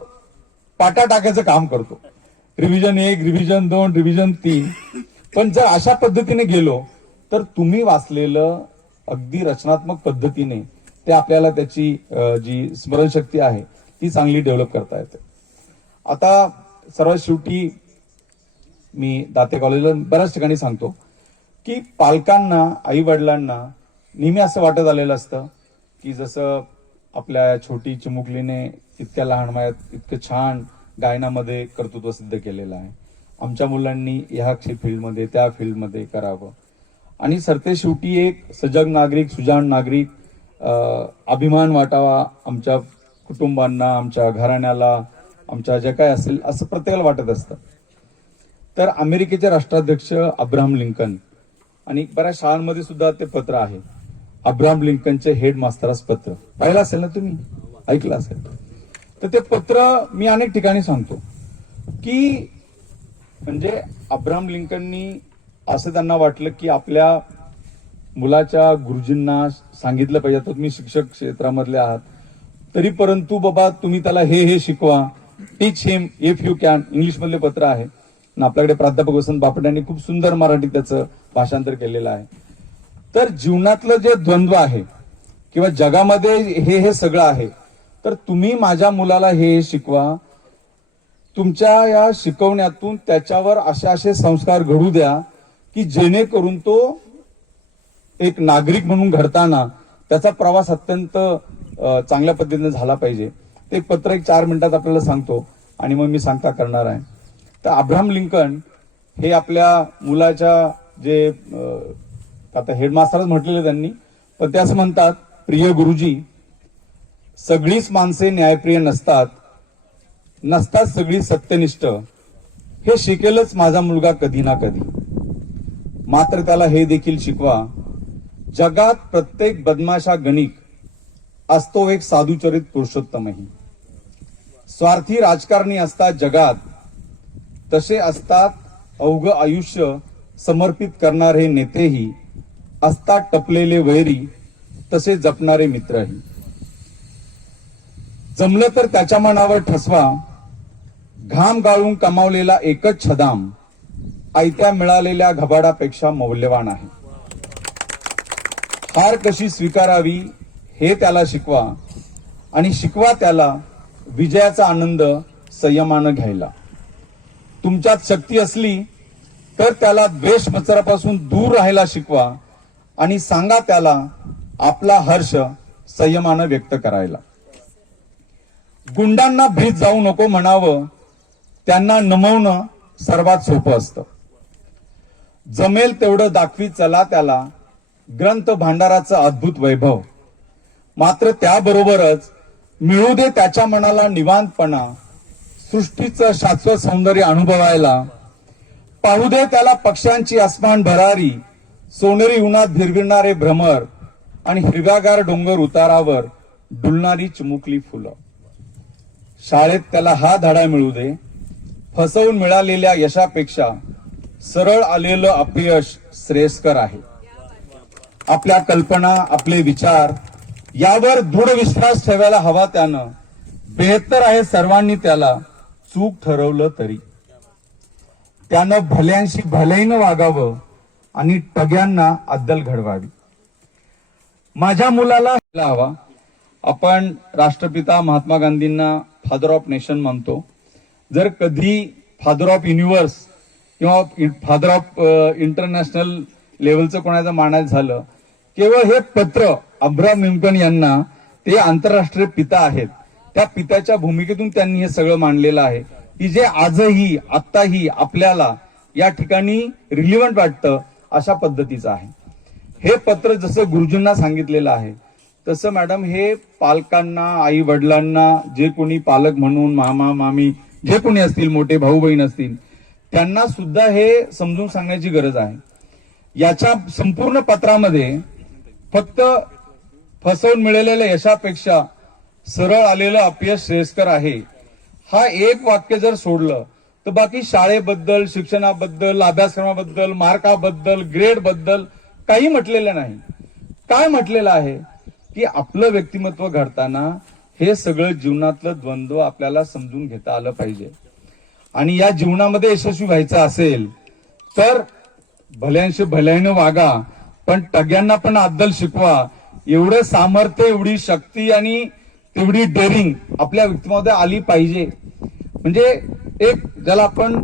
पाटा टाकायचं काम करतो. Revision 1, revision 2, revision 3. पण जर अशा पद्धतीने गेलो तर तुम्ही वाचलेलं अगदी रचनात्मक पद्धतीने ते आपल्याला त्याची जी स्मरणशक्ती आहे ती चांगली डेव्हलप करता येते. आता सर्वात शेवटी मी दाते कॉलेजला बऱ्याच ठिकाणी सांगतो की पालकांना, आई वडिलांना नेहमी असं वाटत आलेलं असतं की जसं आपल्या छोटी चिमुकलीने इतक्या लहान वयात इतकं छान गायनामध्ये कर्तृत्व सिद्ध केलेलं आहे, आमच्या मुलांनी ह्या फील्डमध्ये, त्या फील्डमध्ये करावं. आणि सरते शेवटी एक सजग नागरिक, सुजाण नागरिक, अभिमान वाटावा आमच्या कुटुंबांना, आमच्या घराण्याला, आमच्या जे काय असेल असं प्रत्येकाला वाटत असतं. तर अमेरिकेचे राष्ट्राध्यक्ष अब्राहम लिंकन आणि बऱ्याच शाळांमध्ये सुद्धा ते पत्र आहे, अब्राहम लिंकनचे हेड मास्तरास पत्र. पाहिलं असेल ना तुम्ही, ऐकलं असेल. तर ते पत्र मी अनेक ठिकाणी सांगतो की म्हणजे अब्राहम लिंकननी असं त्यांना वाटलं की आपल्या मुलाच्या गुरुजींना सांगितलं पाहिजे. तर तुम्ही शिक्षक क्षेत्रामधले आहात तरी परंतु बाबा तुम्ही त्याला हे शिकवा, टीच हिम इफ यू कॅन. इंग्लिश मधले पत्र आहे. आपल्याकडे प्राध्यापक वसंत बापट यांनी खूप सुंदर मराठीत त्याचं भाषांतर केलेलं आहे. तर जीवनातलं जे द्वंद्व आहे किंवा जगामध्ये हे सगळं आहे, तर तुम्ही माझ्या मुलाला हे शिकवा, तुमच्या या शिकवण्यातून त्याच्यावर असे संस्कार घडू द्या की जेणेकरून तो एक नागरिक म्हणून घडताना त्याचा प्रवास अत्यंत चांगल्या पद्धतीने झाला पाहिजे. ते पत्र एक 4 मिनिटात आपल्याला सांगतो आणि मग मी सांगता करणार आहे. तर अब्राहम लिंकन हे आपल्या मुलाच्या जे आता हेडमास्टरच म्हटलेले त्यांनी, पण ते असं म्हणतात, प्रिय गुरुजी, सगळीच माणसे न्यायप्रिय नसतात, नसतात सगळी सत्यनिष्ठ. हे शिकेलच माझा मुलगा कधी ना कधी. मात्र त्याला हे देखील शिकवा, जगात प्रत्येक बदमाशा गणिक असतो एक साधुचरित पुरुषोत्तमही. स्वार्थी राजकारणी असतात जगात, तसे असतात अवघ आयुष्य समर्पित करणारे नेतेही. असतात टपलेले वैरी, तसे जपणारे मित्रही. जमलं तर त्याच्या मनावर ठसवा, घाम गाळून कमावलेला एकच छदाम आयत्या मिळालेल्या घबाडापेक्षा मौल्यवान आहे. हार कशी स्वीकारावी हे त्याला शिकवा आणि शिकवा त्याला विजयाचा आनंद संयमानं घ्यायला. तुमच्यात शक्ती असली तर त्याला द्वेष मत्सरापासून दूर राहायला शिकवा आणि सांगा त्याला आपला हर्ष संयमानं व्यक्त करायला. गुंडांना भीत जाऊ नको म्हणावं, त्यांना नमवणं सर्वात सोपं असतं. जमेल तेवढं दाखवी चला त्याला ग्रंथ भांडाराचं अद्भुत वैभव. मात्र त्याबरोबरच मिळू दे त्याच्या मनाला निवांतपणा, सृष्टीचं शाश्वत सौंदर्य अनुभवायला. पाहू दे त्याला पक्ष्यांची अस्मान भरारी, सोनेरी उन्हात भिरविणारे भ्रमर आणि हिरव्यागार डोंगर उतारावर डुलणारी चिमुकली फुलं. शाळेत त्याला हा धडा मिळू दे, फसवून मिळालेल्या यशापेक्षा सरळ आलेलं अपयश श्रेयस्कर आहे. आपल्या कल्पना, आपले विचार यावर दृढ विश्वास ठेवायला हवा त्यानं. बेहत्तर आहे सर्वांनी त्याला चूक ठरवलं तरी. त्यानं भल्यांशी भल्याईनं वागावं आणि टग्यांना अद्दल घडवावी. माझ्या मुलाला हवा. आपण राष्ट्रपिता महात्मा गांधींना फादर ऑफ नेशन मानतो. जर कधी फादर ऑफ युनिव्हर्स किंवा फादर ऑफ इंटरनॅशनल लेवलचं कोणाचं मानायचं झालं, केवळ हे पत्र अब्राहम लिंकन यांना, ते आंतरराष्ट्रीय पिता आहेत, त्या पित्याच्या भूमिकेतून त्यांनी हे सगळं मांडलेलं आहे की जे आजही आत्ताही आपल्याला या ठिकाणी रिलिव्हंट वाटतं अशा पद्धतीचं आहे. हे पत्र जसं गुरुजींना सांगितलेलं आहे तसं मॅडम हे पालकांना, आई वडिलांना, जे कोणी पालक म्हणून मामा मामी जे कोणी असतील, मोठे भाऊ बहीण असतील, त्यांना सुद्धा हे समजून सांगण्याची गरज आहे. याच्या संपूर्ण पत्रामध्ये फक्त फसवून मिळालेल्या यशापेक्षा सरळ आलेलं अपयश श्रेयस्कर आहे हा एक वाक्य जर सोडलं तर बाकी शाळेबद्दल, शिक्षणाबद्दल, अभ्यासक्रमाबद्दल, मार्काबद्दल, ग्रेड बद्दल काही म्हटलेलं नाही. काय म्हटलेलं आहे की आपलं व्यक्तिमत्व घडताना हे सगळं जीवनातलं द्वंद्व आपल्याला समजून घेता आलं पाहिजे. आणि या जीवनामध्ये यशस्वी व्हायचं असेल तर भल्यांशी भल्यानं वागा, पण टग्यांना पण अद्दल शिकवा. एवढं सामर्थ्य, एवढी शक्ती आणि तेवढी डेअरिंग आपल्या व्यक्तिमत्वामध्ये आली पाहिजे. म्हणजे एक ज्याला आपण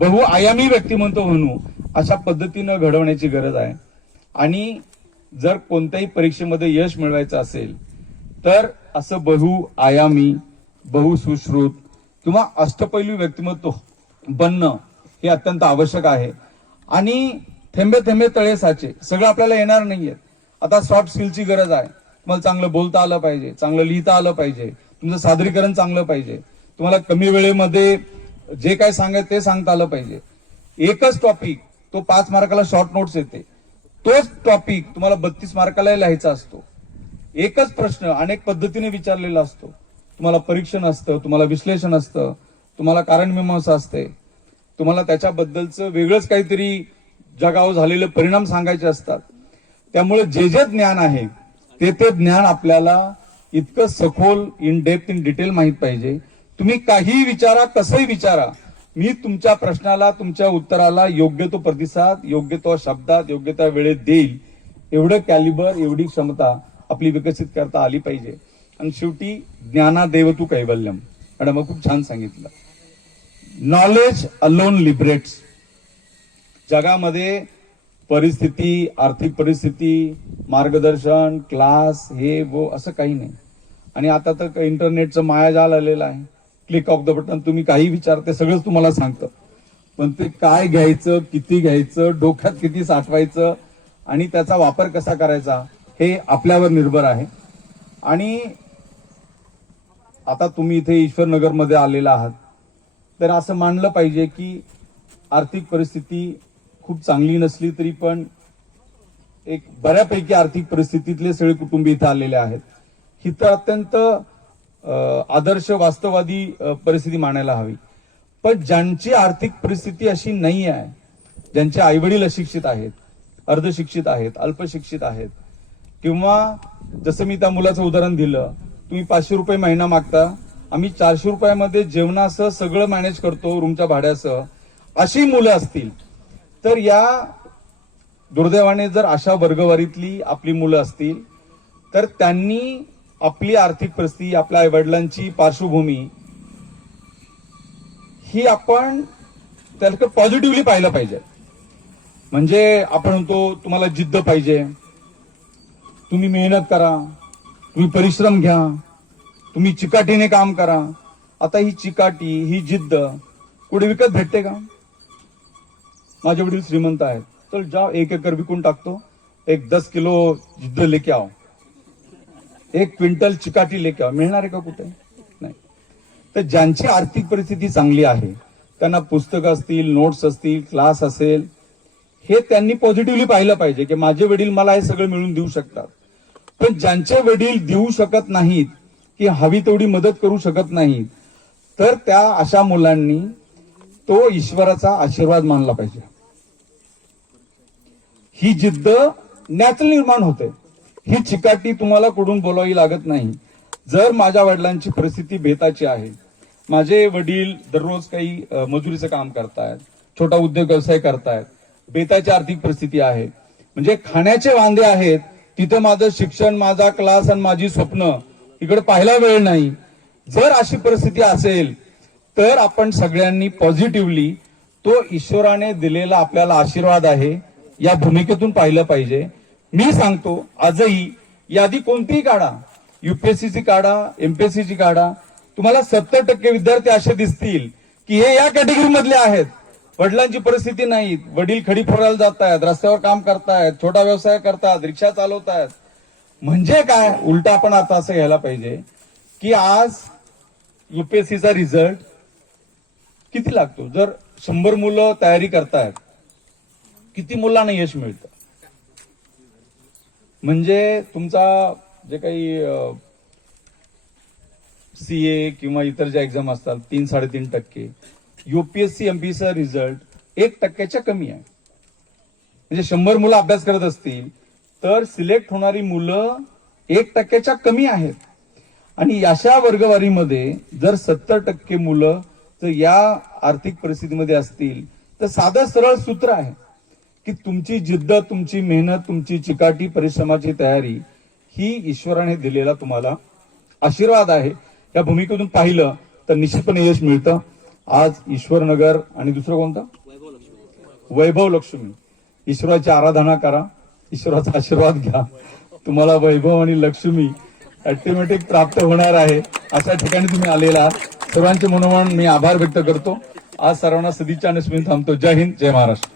बहुआयामी व्यक्तिमत्व म्हणू अशा पद्धतीनं घडवण्याची गरज आहे. आणि जर कोणत्याही परीक्षेमध्ये यश मिळवायचं असेल तर असं बहुआयामी, बहुसुश्रुत किंवा अष्टपैलू व्यक्तिमत्व बनणं हे अत्यंत आवश्यक आहे. आणि थेंबे थेंबे तळे साचे सगळं आपल्याला येणार नाहीये. आता सॉफ्ट स्किलची गरज आहे. तुम्हाला चांगलं बोलता आलं पाहिजे, चांगलं लिहिता आलं पाहिजे, तुमचं सादरीकरण चांगलं पाहिजे, तुम्हाला कमी वेळेमध्ये जे काय सांगायचं ते सांगता आलं पाहिजे. एकच टॉपिक, तो 5 मार्काला शॉर्ट नोट्स येते, तोच टॉपिक तुम्हाला 32 मार्काला लिहायचा असतो. एकच प्रश्न अनेक पद्धतीने विचारलेला असतो. तुम्हाला परीक्षण असतं, तुम्हाला विश्लेषण असतं, तुम्हाला कारणमीमांसा असते, तुम्हाला त्याच्याबद्दलचं वेगळंच काहीतरी जगावर झालेले परिणाम सांगायचे असतात. त्यामुळे जे जे ज्ञान आहे ते ज्ञान आपल्याला इतकं सखोल, इन डेप्थ, इन डिटेल माहित पाहिजे. तुम्ही काहीही विचारा, कसंही विचारा, मी तुमच्या प्रश्नाला, तुमच्या उत्तराला योग्य तो प्रतिसाद, योग्य तो शब्दात, योग्य त्या वेळेत देईल. एवढं कॅलिबर, एवढी क्षमता आपली विकसित करता आली पाहिजे. आणि शेवटी ज्ञानादेव तू कैवल्यम, मॅडम खूप छान सांगितलं. Knowledge alone liberates. जगामध्ये परिस्थिती, आर्थिक परिस्थिती, मार्गदर्शन, क्लास, हे वो असं काही नाही. आणि आता तर इंटरनेटचं मायाजाल आलेलं आहे. क्लिक ऑफ द बटन तुम्ही काही विचारते सगळंच तुम्हाला सांगतं. पण ते काय घ्यायचं, किती घ्यायचं, डोक्यात किती साठवायचं आणि त्याचा वापर कसा करायचा हे आपल्यावर निर्भर आहे. आणि आता तुम्ही इथे ईश्वरनगरमध्ये आलेला आहात तर असं मानलं पाहिजे की आर्थिक परिस्थिती खूप चांगली नसली तरी पण एक बऱ्यापैकी आर्थिक परिस्थितीतले सगळे कुटुंबी इथे आलेले आहेत. ही तर अत्यंत आदर्श वास्तववादी परिस्थिती मानायला हवी. पण ज्यांची आर्थिक परिस्थिती अशी नाही आहे, ज्यांचे आईवडील अशिक्षित आहेत, अर्धशिक्षित आहेत, अल्पशिक्षित आहेत, किंवा जसं मी त्या मुलाचं उदाहरण दिलं, तुम्ही 500 रुपये महिना मागता, आम्ही 400 रुपयामध्ये जेवणासह सगळं मॅनेज करतो, रूमच्या भाड्यासह, अशी मुलं असतील तर या दुर्दैवाने जर अशा वर्गवारीतली आपली मुलं असतील तर त्यांनी आपली आर्थिक परिस्थिती, आपल्या आईवडिलांची पार्श्वभूमी ही आपण त्याला पॉझिटिव्हली पाहिलं पाहिजे. म्हणजे आपण म्हणतो तुम्हाला जिद्द पाहिजे, तुम्ही मेहनत करा, तुम्ही परिश्रम घ्या, तुम्ही चिकाटीने काम करा. आता ही चिकाटी, ही जिद्द कुठे विकत भेटते का? माझे वडील श्रीमंत आहेत तर जा 1 एकर विकून टाकतो, एक 10 किलो जिद्द लेके आओ, 1 क्विंटल चिकाटी लेके आओ, मिळणार आहे का कुठे? नाही. तर ज्यांची आर्थिक परिस्थिती चांगली आहे त्यांना पुस्तकं असतील, नोट्स असतील, क्लास असेल, हे त्यांनी पॉझिटिव्हली पाहिलं पाहिजे की माझे वडील मला हे सगळं मिळून देऊ शकतात. पण ज्यांचे वडील देऊ शकत नाहीत की हवी तेवढी मदत करू शकत नाहीत तर त्या अशा मुलांनी तो ईश्वराचा आशीर्वाद मानला पाहिजे. ही जिद्द नॅचरल निर्माण होते. ही चिकाटी तुम्हाला कुठून बोलावी लागत नाही. जर माझ्या वडिलांची परिस्थिती बेताची आहे, माझे वडील दररोज काही मजुरीचं काम करतायत, छोटा उद्योग व्यवसाय करतायत, बेताची आर्थिक परिस्थिती आहे, म्हणजे खाण्याचे वांदे आहेत, तिथे माझं शिक्षण, माझा क्लास आणि माझी स्वप्न इकडे पाहायला वेळ नाही. जर अशी परिस्थिती असेल तर आपण सगळ्यांनी पॉझिटिव्हली तो ईश्वराने दिलेला आपल्याला आशीर्वाद आहे या भूमिकेतून पाहिलं पाहिजे. मी सांगतो आजही यादी कोणतीही काढा, युपीएससीची काढा, एमपीएससीची काढा, तुम्हाला 70% विद्यार्थी असे दिसतील की हे या कॅटेगरी मधले आहेत. वडिलांची परिस्थिती नाही, वडील खडी फोडायला जात आहेत, रस्त्यावर काम करतायत, छोटा व्यवसाय करतात, रिक्षा चालवतायत. म्हणजे काय, उलटा आपण आता असं घ्यायला पाहिजे की आज युपीएससीचा रिझल्ट किती लागतो? जर 100 मुलं तयारी करतायत, किती मुलांना यश मिळतं? म्हणजे तुमचा जे काही सीए किंवा इतर ज्या एक्झाम असतात 3-3.5%, युपीएससी एमपीचा रिझल्ट 1% कमी आहे. म्हणजे 100 मुलं अभ्यास करत असतील तर सिलेक्ट होणारी मुलं 1% कमी आहेत. आणि अशा वर्गवारीमध्ये जर 70% मुलं जर या आर्थिक परिस्थितीमध्ये असतील तर साधं सरळ सूत्र आहे की तुमची जिद्द, तुमची मेहनत, तुमची चिकाटी, परिश्रमाची तयारी ही ईश्वराने दिलेला तुम्हाला आशीर्वाद आहे. या भूमिकेतून पाहिलं तर निश्चितपणे यश मिळतं. आज ईश्वरनगर आणि दुसरं कोणतं, वैभव लक्ष्मी, ईश्वराची आराधना करा, ईश्वराचा आशीर्वाद घ्या, तुम्हाला वैभव आणि लक्ष्मी ऑटोमॅटिक प्राप्त होणार आहे. अशा ठिकाणी तुम्ही आलेला सर्वांचे मनोमन मी आभार व्यक्त करतो. आज सर्वांना सदिच्छा आणि स्मित थांबतो. जय हिंद, जय महाराष्ट्र.